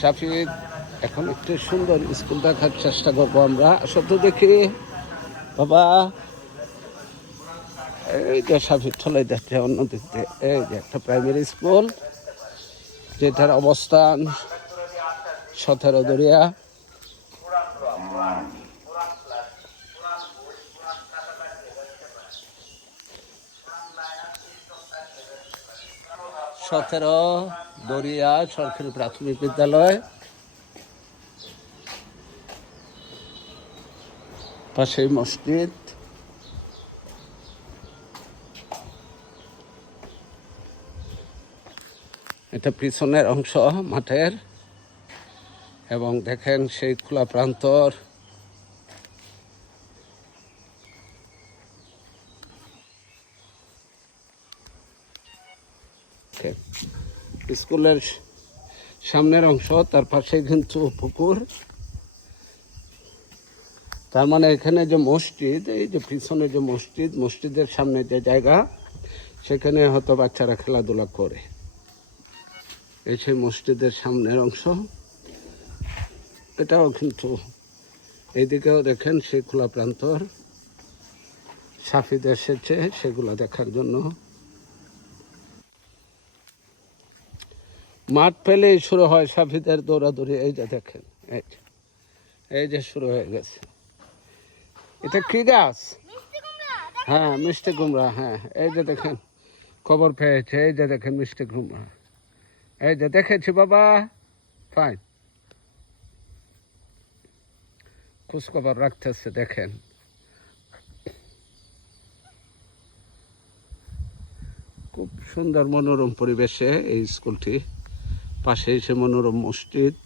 শাফিদ এখন একটু সুন্দর স্কুল দেখার চেষ্টা করবো আমরা। আসলে দেখি বাবা, এই যে শাফিদ চলে যাচ্ছে অন্যদিক দিয়ে। এই যে একটা প্রাইমারি স্কুল, যেটার অবস্থান 17 দরিয়া। দরিয়া সরকারি প্রাথমিক বিদ্যালয়, পাশেই মসজিদ। এটা পিছনের অংশ মাঠের, এবং দেখেন সেই খোলা প্রান্তর। স্কুলের সামনের অংশ, তার পাশে কিন্তু পুকুর। তার মানে এখানে যে মসজিদ, এই যে পিছনে যে মসজিদ, মসজিদের সামনে যে জায়গা, সেখানে হয়তো বাচ্চারা খেলাধুলা করে। এই সেই মসজিদের সামনের অংশ। এটাও কিন্তু এইদিকেও দেখেন সেই খোলা প্রান্তর। শাফিদ এসেছে সেগুলো দেখার জন্য। মাঠ পেলেই শুরু হয় শাফিদের দৌড়াদৌড়ি। এই যে দেখেন, এই যে শুরু হয়ে গেছে। এটা কি গাছ? হ্যাঁ, মিষ্টি কুমড়া। হ্যাঁ, এই যে দেখেন, খবর পেয়েছে। এই যে দেখেন মিষ্টি কুমড়া। এই যে দেখেছি বাবা, ফাইন, খোঁজখবর রাখতেছে। দেখেন খুব সুন্দর মনোরম পরিবেশে এই স্কুলটি। পাশে এসে মনোরম মসজিদ।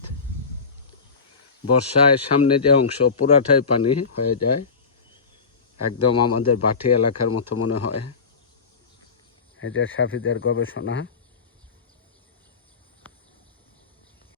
বর্ষায় সামনে যে অংশ পুরাটাই পানি হয়ে যায়, একদম আমাদের বাটি এলাকার মতো মনে হয়। এই যে শাফিদের গবেষণা।